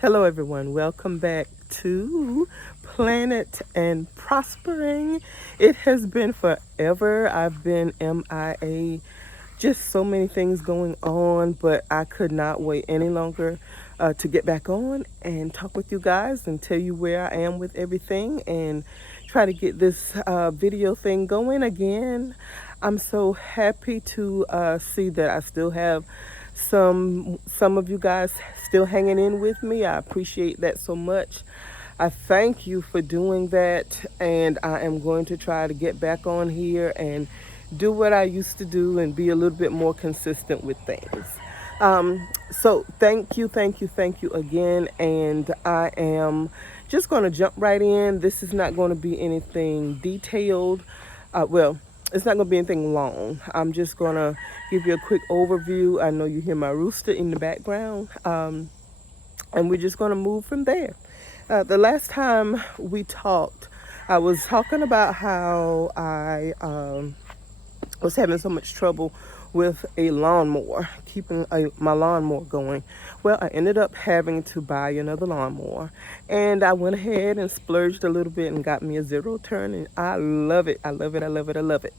Hello everyone, welcome back to Planet and Prospering. It has been forever. I've been MIA, just so many things going on, but I could not wait any longer to get back on and talk with you guys and tell you where I am with everything and try to get this video thing going again. I'm so happy to see that I still have some of you guys still hanging in with me. I appreciate that so much. I thank you for doing that, and I am going to try to get back on here and do what I used to do and be a little bit more consistent with things. So thank you again, and I am just going to jump right in. This is not going to be anything detailed. Well, it's not going to be anything long. I'm just going to give you a quick overview. I know you hear my rooster in the background, and we're just going to move from there. The last time we talked, I was talking about how I was having so much trouble with a lawnmower, keeping my lawnmower going. Well, I ended up having to buy another lawnmower, and I went ahead and splurged a little bit and got me a zero turn, and I love it. I love it. I love it. I love it.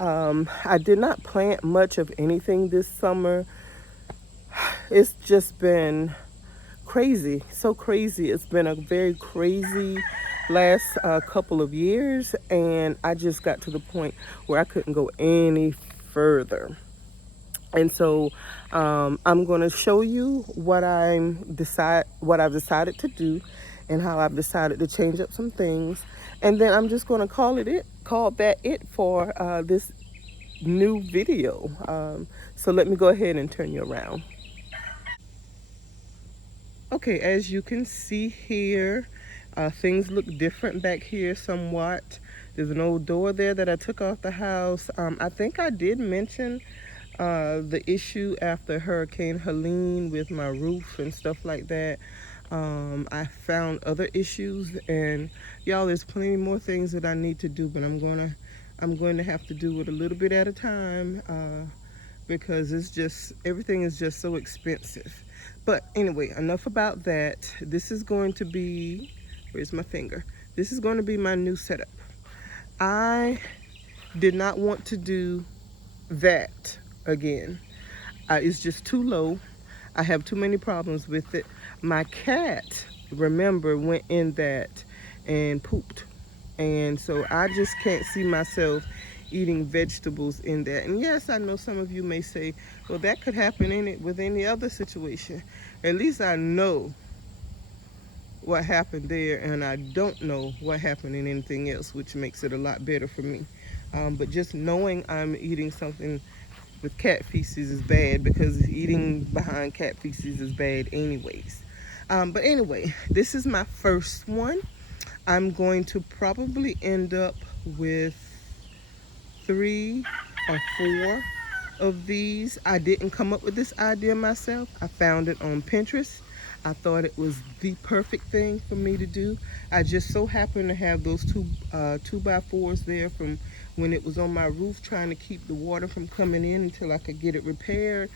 I did not plant much of anything this summer. It's just been crazy, so crazy. It's been a very crazy last couple of years, and I just got to the point where I couldn't go any further. And so I'm going to show you what I've decided to do and how I've decided to change up some things, and then I'm just going to call that it for this new video. So let me go ahead and turn you around. Okay, as you can see here, things look different back here somewhat. There's an old door there that I took off the house. I think I did mention the issue after Hurricane Helene with my roof and stuff like that. I found other issues, and y'all, there's plenty more things that I need to do, but I'm going to have to do it a little bit at a time because everything is just so expensive. But anyway, enough about that. This is going to be, where's my finger? This is going to be my new setup. I did not want to do that again. It's just too low. I have too many problems with it. My cat, remember, went in that and pooped. And so I just can't see myself eating vegetables in that. And yes, I know some of you may say, well, that could happen with any other situation. At least I know what happened there, and I don't know what happened in anything else, which makes it a lot better for me. But just knowing I'm eating something with cat feces is bad, because eating behind cat feces is bad anyways. But anyway, this is my first one. I'm going to probably end up with 3 or 4 of these. I didn't come up with this idea myself. I found it on Pinterest. I thought it was the perfect thing for me to do. I just so happened to have those 2x4s there from when it was on my roof, trying to keep the water from coming in until I could get it repaired.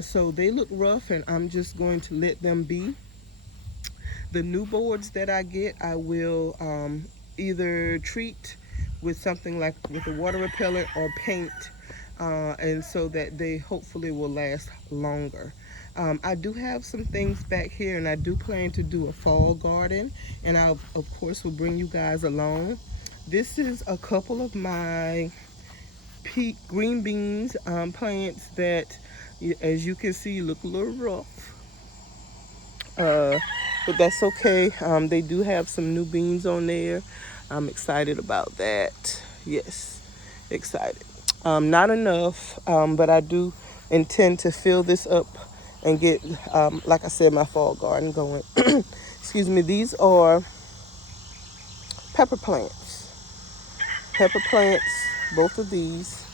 So they look rough, and I'm just going to let them be. The new boards that I get, I will either treat with something like with a water repellent or paint, and so that they hopefully will last longer. I do have some things back here, and I do plan to do a fall garden, and I of course will bring you guys along. This is a couple of my green beans plants that, as you can see, look a little rough. But that's okay. They do have some new beans on there. I'm excited about that. Yes, excited. Not enough, but I do intend to fill this up and get, like I said, my fall garden going. Excuse me. These are pepper plants. Pepper plants, both of these.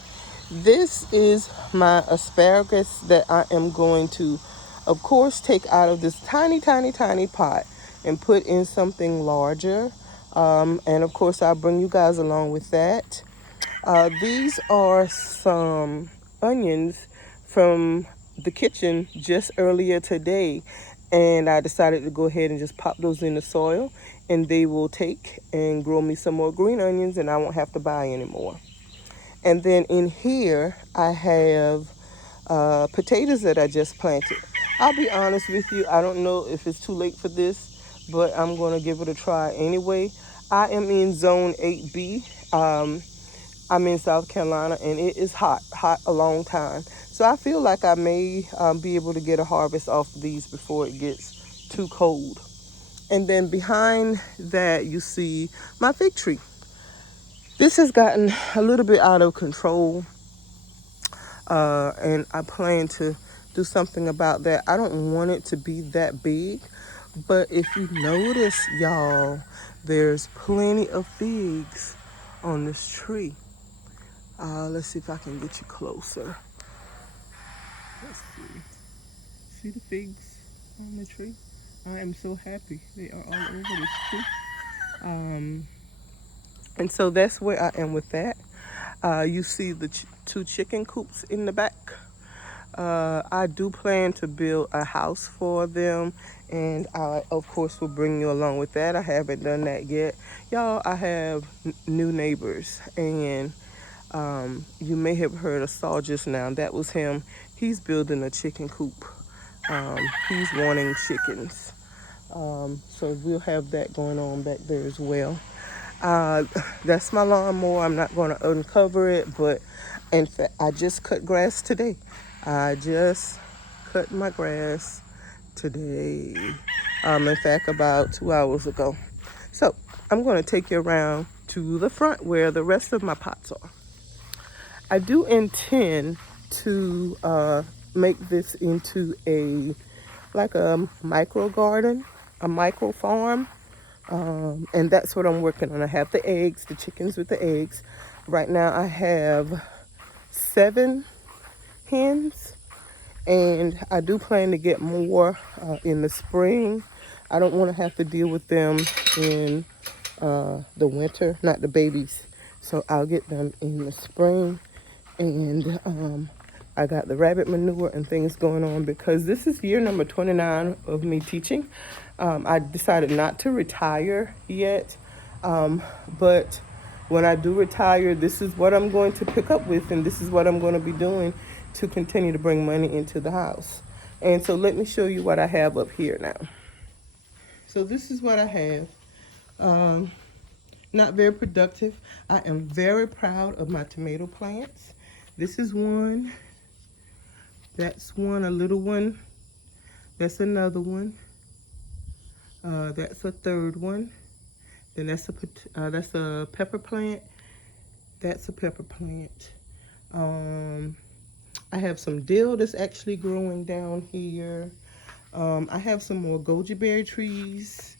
This is my asparagus that I am going to, of course, take out of this tiny, tiny, tiny pot and put in something larger. And of course, I'll bring you guys along with that. These are some onions from the kitchen just earlier today. And I decided to go ahead and just pop those in the soil, and they will take and grow me some more green onions, and I won't have to buy anymore. And then in here, I have potatoes that I just planted. I'll be honest with you, I don't know if it's too late for this, but I'm going to give it a try anyway. I am in zone 8B. I'm in South Carolina, and it is hot a long time. So I feel like I may be able to get a harvest off of these before it gets too cold. And then behind that, you see my fig tree. This has gotten a little bit out of control, and I plan to do something about that. I don't want it to be that big, but if you notice, y'all, there's plenty of figs on this tree. Let's see if I can get you closer. Let's see. See the figs on the tree? I am so happy. They are all over this tree. And so that's where I am with that. You see the two chicken coops in the back. I do plan to build a house for them, and I, of course, will bring you along with that. I haven't done that yet. Y'all, I have new neighbors, and you may have heard of Saul just now. That was him. He's building a chicken coop. He's wanting chickens. So we'll have that going on back there as well. Uh, that's my lawnmower. I'm not going to uncover it, but in fact, I just cut grass today. I just cut my grass today. In fact, about 2 hours ago. So I'm going to take you around to the front where the rest of my pots are. I do intend to make this into like a micro garden, a micro farm. And that's what I'm working on. I have the eggs, the chickens with the eggs. Right now I have 7 hens, and I do plan to get more in the spring. I don't want to have to deal with them in the winter, not the babies. So I'll get them in the spring. And I got the rabbit manure and things going on because this is year number 29 of me teaching. I decided not to retire yet, but when I do retire, this is what I'm going to pick up with, and this is what I'm going to be doing to continue to bring money into the house. And so let me show you what I have up here now. So this is what I have. Not very productive. I am very proud of my tomato plants. This is one. That's one, a little one. That's another one. That's a third one. Then that's a pepper plant. That's a pepper plant. I have some dill that's actually growing down here. I have some more goji berry trees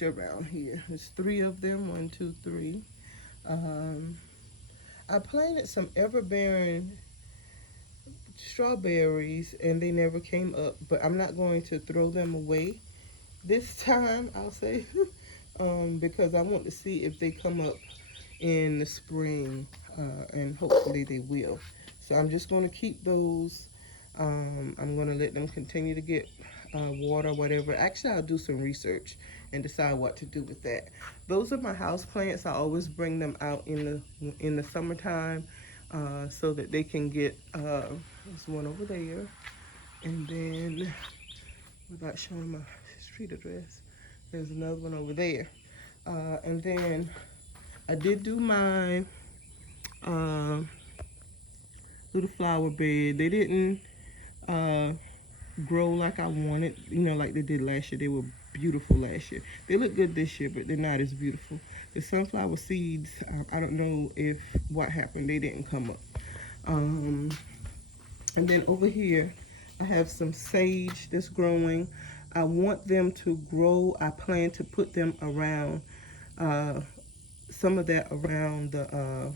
around here. There's 3 of them. 1, 2, 3. I planted some everbearing strawberries and they never came up, but I'm not going to throw them away this time, I'll say, because I want to see if they come up in the spring, and hopefully they will. So I'm just going to keep those. I'm going to let them continue to get water, whatever. Actually, I'll do some research and decide what to do with that. Those are my house plants. I always bring them out in the summertime so that they can get. There's one over there, and then without showing my street address, there's another one over there, and then I did do my little flower bed. They didn't grow like I wanted, like they did last year. They were beautiful last year. They look good this year, but they're not as beautiful. The sunflower seeds, I don't know if what happened. They didn't come up. And then over here, I have some sage that's growing. I want them to grow. I plan to put them around, some of that around the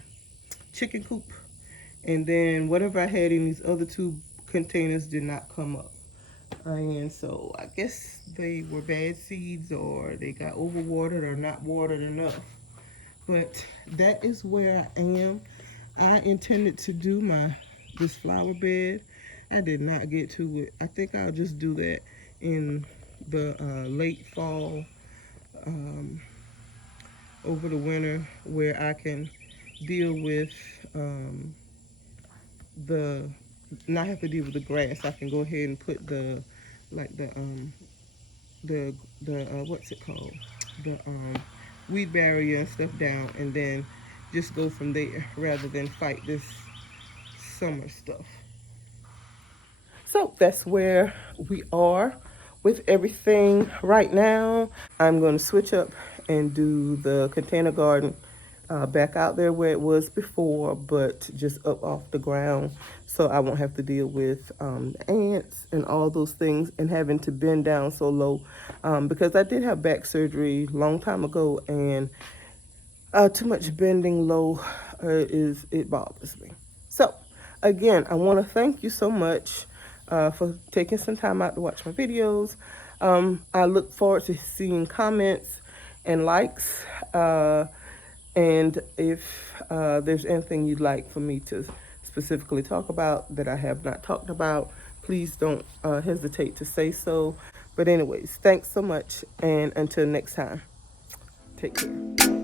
chicken coop. And then whatever I had in these other 2 containers did not come up. And so I guess they were bad seeds, or they got overwatered or not watered enough. But that is where I am. I intended to do this flower bed. I did not get to it. I think I'll just do that in the late fall, over the winter, where I can deal with um, the not have to deal with the grass. I can go ahead and put the like the what's it called, the weed barrier and stuff down, and then just go from there rather than fight this summer stuff. So that's where we are with everything right now. I'm going to switch up and do the container garden back out there where it was before, but just up off the ground, so I won't have to deal with ants and all those things and having to bend down so low, because I did have back surgery a long time ago, and too much bending low it bothers me. So again, I want to thank you so much for taking some time out to watch my videos. I look forward to seeing comments and likes. And if there's anything you'd like for me to specifically talk about that I have not talked about, please don't hesitate to say so. But anyways, thanks so much, and until next time, take care.